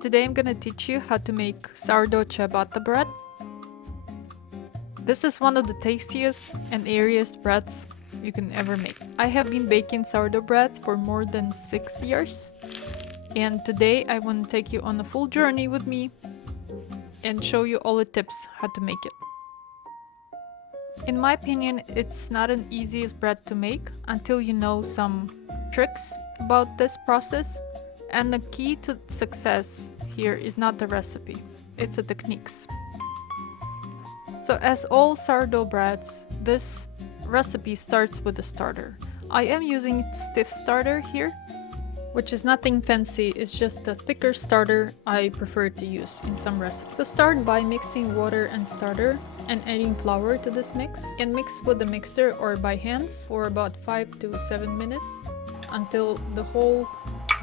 Today I'm gonna teach you how to make sourdough ciabatta bread. This is one of the tastiest and airiest breads you can ever make. I have been baking sourdough breads for more than 6 years, and today I want to take you on a full journey with me and show you all the tips how to make it. In my opinion, it's not an easiest bread to make until you know some tricks about this process, and the key to success here is not the recipe, it's the techniques. So as all sourdough breads, this recipe starts with a starter. I am using stiff starter here, which is nothing fancy, it's just a thicker starter I prefer to use in some recipes. So start by mixing water and starter and adding flour to this mix, and mix with the mixer or by hands for about 5 to 7 minutes until the whole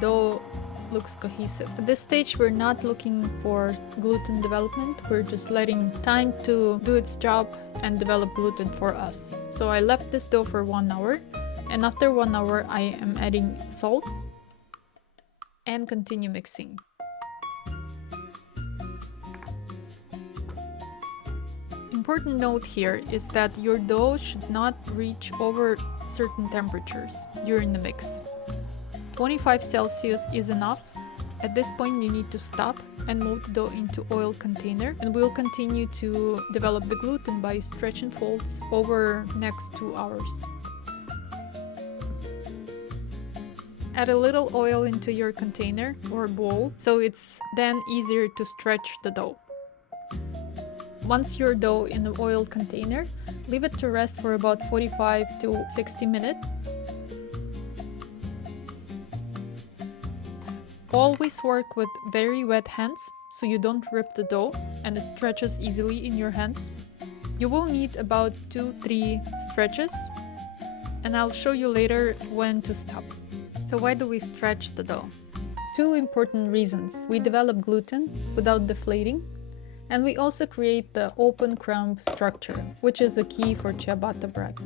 dough looks cohesive. At this stage we're not looking for gluten development, we're just letting time to do its job and develop gluten for us. So I left this dough for 1 hour, and after 1 hour I am adding salt and continue mixing. Important note here is that your dough should not reach over certain temperatures during the mix. 25 Celsius is enough. At this point you need to stop and move the dough into oil container, and we'll continue to develop the gluten by stretching folds over next 2 hours. Add a little oil into your container or bowl, so it's then easier to stretch the dough. Once your dough in the oil container, leave it to rest for about 45 to 60 minutes. Always work with very wet hands so you don't rip the dough and it stretches easily in your hands. You will need about 2-3 stretches, and I'll show you later when to stop. So why do we stretch the dough? 2 important reasons. We develop gluten without deflating, and we also create the open crumb structure, which is the key for ciabatta bread.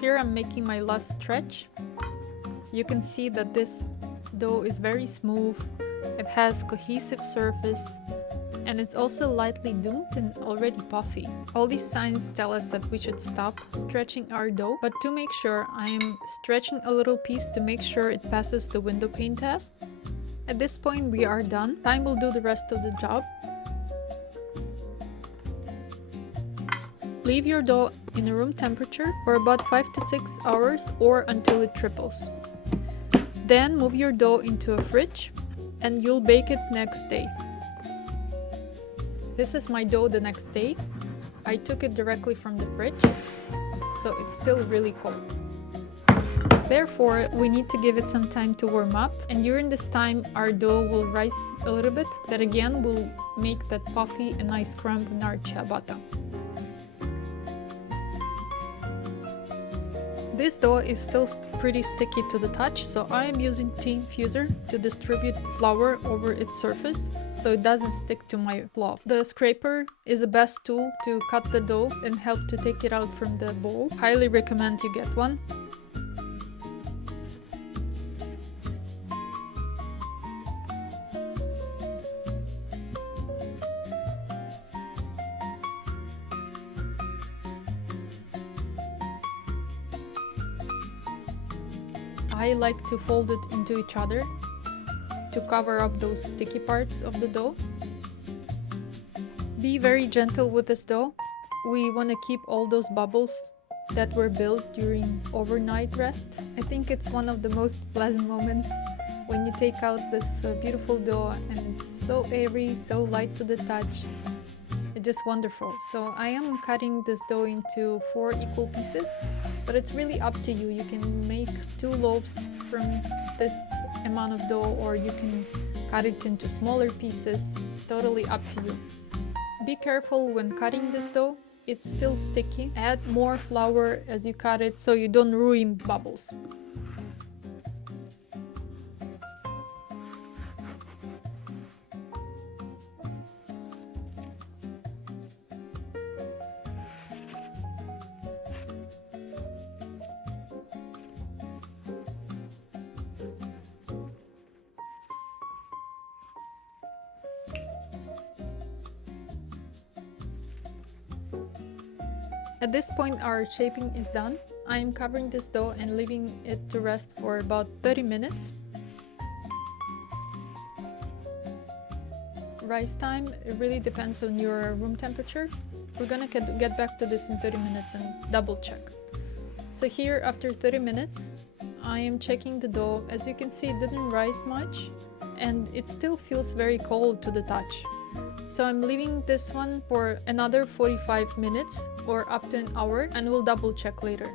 Here I'm making my last stretch. You can see that this dough is very smooth, it has cohesive surface, and it's also lightly domed and already puffy. All these signs tell us that we should stop stretching our dough, but to make sure, I am stretching a little piece to make sure it passes the window pane test. At this point we are done. Time will do the rest of the job. Leave your dough in room temperature for about 5 to 6 hours or until it triples. Then move your dough into a fridge and you'll bake it next day. This is my dough the next day. I took it directly from the fridge, so it's still really cold. Therefore, we need to give it some time to warm up, and during this time our dough will rise a little bit. That again will make that puffy and nice crumb in our ciabatta. This dough is still pretty sticky to the touch, so I am using tea infuser to distribute flour over its surface so it doesn't stick to my cloth. The scraper is the best tool to cut the dough and help to take it out from the bowl. Highly recommend you get one. I like to fold it into each other to cover up those sticky parts of the dough. Be very gentle with this dough. We want to keep all those bubbles that were built during overnight rest. I think it's one of the most pleasant moments when you take out this beautiful dough, and it's so airy, so light to the touch. It's just wonderful. So I am cutting this dough into 4 equal pieces, but it's really up to you. You can make 2 loaves from this amount of dough, or you can cut it into smaller pieces. Totally up to you. Be careful when cutting this dough. It's still sticky. Add more flour as you cut it so you don't ruin bubbles. At this point our shaping is done. I am covering this dough and leaving it to rest for about 30 minutes. Rise time, it really depends on your room temperature. We're gonna get back to this in 30 minutes and double check. So here after 30 minutes, I am checking the dough. As you can see, it didn't rise much and it still feels very cold to the touch. So I'm leaving this one for another 45 minutes or up to an hour, and we'll double check later.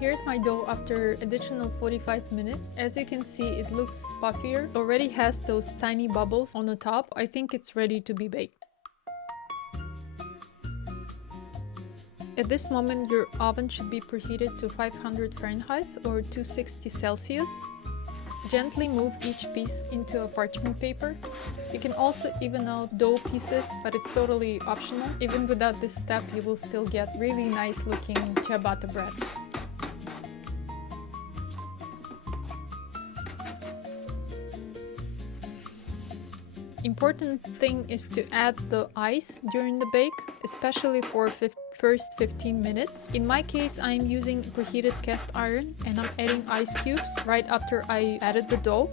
Here's my dough after additional 45 minutes. As you can see, it looks puffier. It already has those tiny bubbles on the top. I think it's ready to be baked. At this moment, your oven should be preheated to 500 Fahrenheit or 260 Celsius. Gently move each piece into a parchment paper. You can also even out dough pieces, but it's totally optional. Even without this step, you will still get really nice looking ciabatta breads. Important thing is to add the ice during the bake, especially for first 15 minutes. In my case, I'm using preheated cast iron and I'm adding ice cubes right after I added the dough.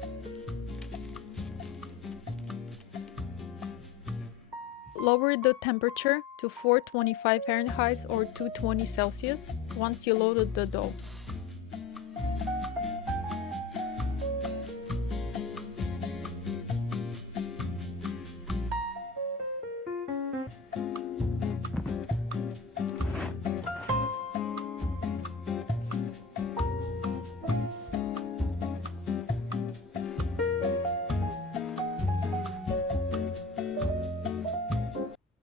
Lower the temperature to 425 Fahrenheit or 220 Celsius once you loaded the dough.